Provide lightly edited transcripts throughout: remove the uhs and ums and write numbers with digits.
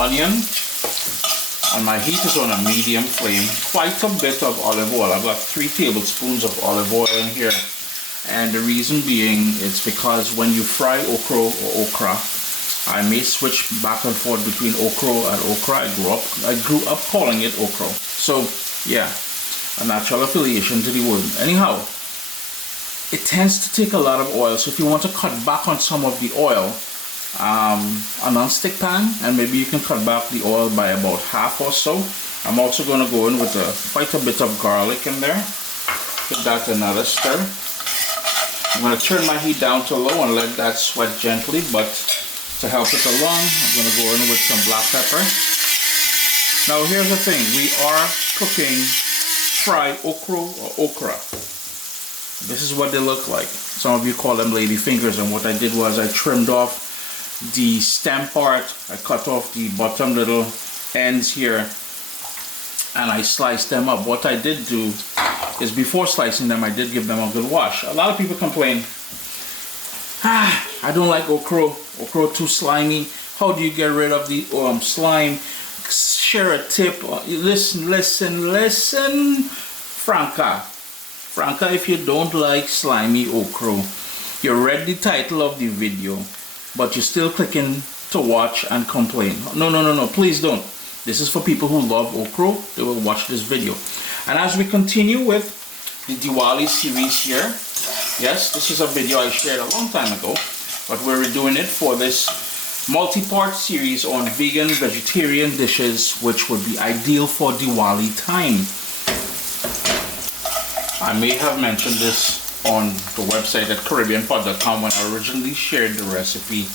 onion, and my heat is on a medium flame. Quite a bit of olive oil. I've got 3 tablespoons of olive oil in here, and the reason being it's because when you fry okra or okra, I may switch back and forth between okra and okra. I grew up calling it okra. So yeah, a natural affiliation to the word. Anyhow, it tends to take a lot of oil, so if you want to cut back on some of the oil, a non-stick pan, and maybe you can cut back the oil by about half or so. I'm also going to go in with quite a bit of garlic in there. Give that another stir. I'm going to turn my heat down to low and let that sweat gently, but to help it along, I'm going to go in with some black pepper. Now here's the thing, we are cooking Fry Ochro or okra. This is what they look like. Some of you call them lady fingers, and what I did was I trimmed off the stem part, I cut off the bottom little ends here, and I sliced them up. What I did do is before slicing them, I did give them a good wash. A lot of people complain, I don't like okra too slimy. How do you get rid of the slime? Share a tip. Listen, Franca, if you don't like slimy okra, you read the title of the video, but you're still clicking to watch and complain. No, please don't. This is for people who love okra. They will watch this video. And as we continue with the Divali series here, yes, this is a video I shared a long time ago, but we're redoing it for this multi-part series on vegan vegetarian dishes, which would be ideal for Diwali time. I may have mentioned this on the website at caribbeanpot.com when I originally shared the recipe,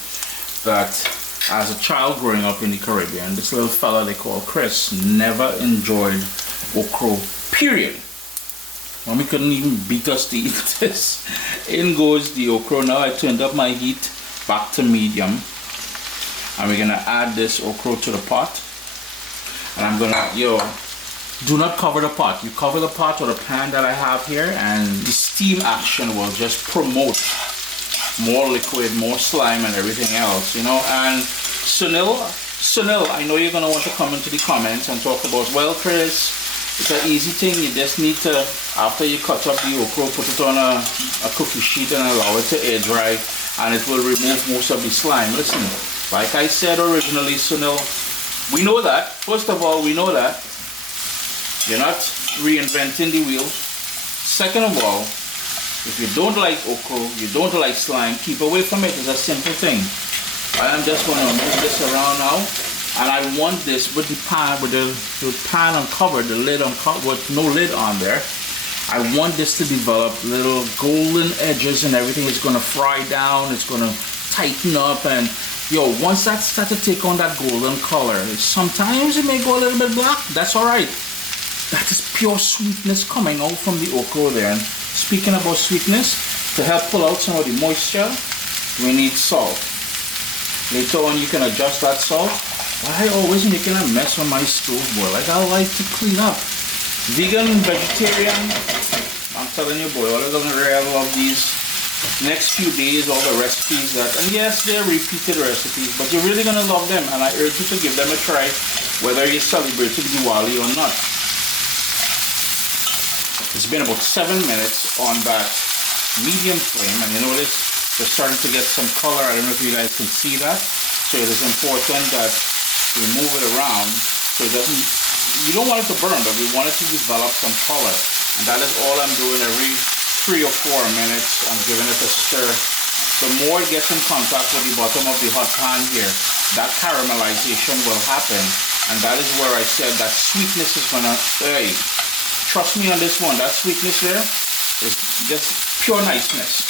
that as a child growing up in the Caribbean, this little fella they call Chris never enjoyed okra, period. Mommy couldn't even beat us to eat this. In goes the okra. Now I turned up my heat back to medium, and we're gonna add this okra to the pot, and I'm gonna, do not cover the pot. You cover the pot or the pan that I have here, and the steam action will just promote more liquid, more slime and everything else, and Sunil, I know you're going to want to come into the comments and talk about, well, Chris, it's an easy thing. You just need to, after you cut up the okra, put it on a cookie sheet and allow it to air dry, and it will remove most of the slime. Listen, like I said originally, Sunil, we know that. First of all, we know that you're not reinventing the wheel. Second of all, if you don't like okra, you don't like slime, keep away from it. It's a simple thing. I am just going to move this around now, and I want this with the pan, with the pan uncovered, the lid uncovered, with no lid on there. I want this to develop little golden edges and everything. It's going to fry down, it's going to tighten up, and once that starts to take on that golden color, sometimes it may go a little bit black. That's all right. That is pure sweetness coming out from the okra there. And speaking about sweetness, to help pull out some of the moisture, we need salt. Later on you can adjust that salt. Why always making a mess on my stove, boy? Like, I like to clean up. Vegan, vegetarian, I'm telling you, boy, all I'm gonna really love these next few days, all the recipes that, and yes, they're repeated recipes, but you're really gonna love them, and I urge you to give them a try, whether you're celebrating Diwali or not. It's been about 7 minutes on that medium flame, and you notice we're starting to get some color. I don't know if you guys can see that. So it is important that we move it around so it doesn't, you don't want it to burn, but we want it to develop some color. And that is all I'm doing. Every 3 or 4 minutes, I'm giving it a stir. The more it gets in contact with the bottom of the hot pan here, that caramelization will happen. And that is where I said that sweetness is gonna, hey, trust me on this one, that sweetness there is just pure niceness.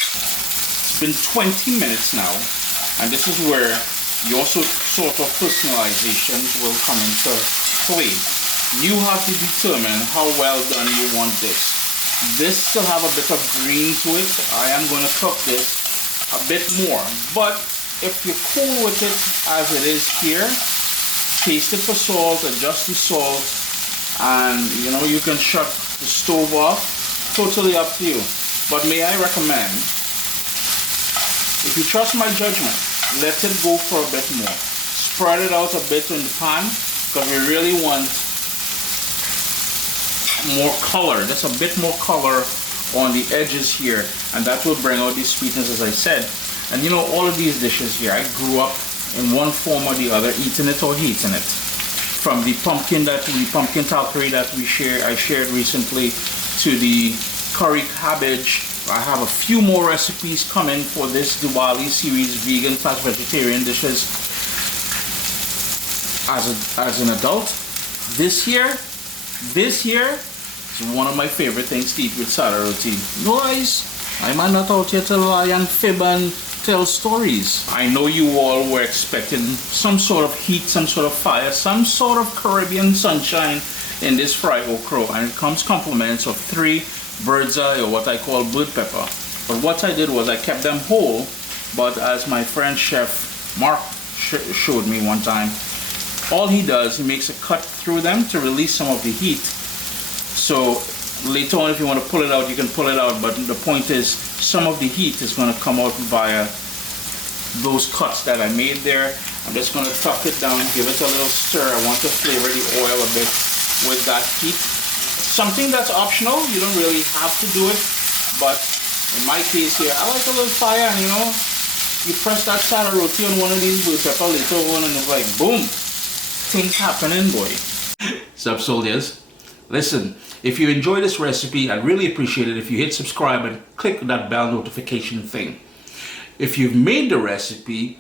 It's been 20 minutes now, and this is where your sort of personalizations will come into play. You have to determine how well done you want this. This still have a bit of green to it. I am going to cook this a bit more, but if you're cool with it as it is here, taste it for salt, adjust the salt, and you can shut the stove off. Totally up to you. But may I recommend, if you trust my judgment, let it go for a bit more. spread it out a bit in the pan because we really want more color, just a bit more color on the edges here, and that will bring out the sweetness, as I said. And you know, all of these dishes here, I grew up in one form or the other, eating it or hating it. From the pumpkin talkery that I shared recently, to the curry cabbage. I have a few more recipes coming for this Divali series, vegan / vegetarian dishes. As an adult, this year is one of my favorite things to eat with sada roti. No guys, I'm not out here to lie and fib and tell stories. I know you all were expecting some sort of heat, some sort of fire, some sort of Caribbean sunshine in this Fry Ochro, and it comes compliments of 3 bird's eye, or what I call bird pepper. But what I did was I kept them whole, but as my friend chef Mark showed me one time, all he does, he makes a cut through them to release some of the heat. So later on, if you want to pull it out, you can pull it out, but the point is some of the heat is going to come out via those cuts that I made there. I'm just going to tuck it down, give it a little stir. I want to flavor the oil a bit with that heat. Something that's optional, you don't really have to do it, but in my case here, I like a little fire, and you know, you press that sada roti on one of these blue pepper later on, and it's like boom, things happening, boy. Sup soldiers, listen, if you enjoy this recipe, I'd really appreciate it if you hit subscribe and click that bell notification thing. If you've made the recipe,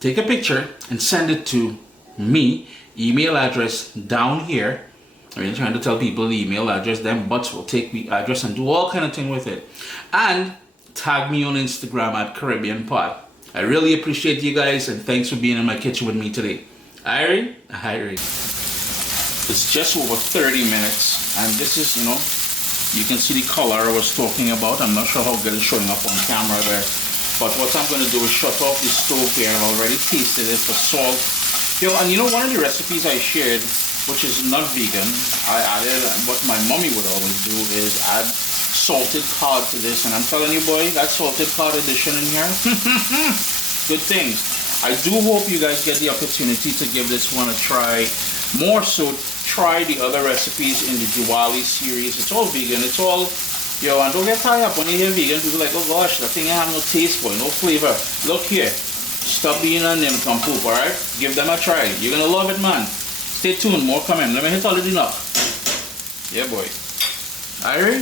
take a picture and send it to me, email address down here. I mean, trying to tell people the email address, them butts will take the address and do all kind of thing with it. And tag me on Instagram at Caribbean Pod. I really appreciate you guys, and thanks for being in my kitchen with me today. Irie. It's just over 30 minutes, and this is, you know, you can see the color I was talking about. I'm not sure how good it's showing up on camera there. But what I'm going to do is shut off the stove here. I've already tasted it for salt. Yo, and you know, one of the recipes I shared, which is not vegan, I added, what my mommy would always do is add salted cod to this, and I'm telling you, boy, that salted cod addition in here, good things. I do hope you guys get the opportunity to give this one a try. More so, try the other recipes in the Divali series. It's all vegan, it's all, yo, and don't get tied up when you hear vegan, people are like, oh gosh, that thing have no taste, boy, no flavor. Look here, stop being a nincompoop, alright? Give them a try. You're gonna love it, man. Stay tuned, more coming. Let me hit all the knock. Yeah, boy. Irie?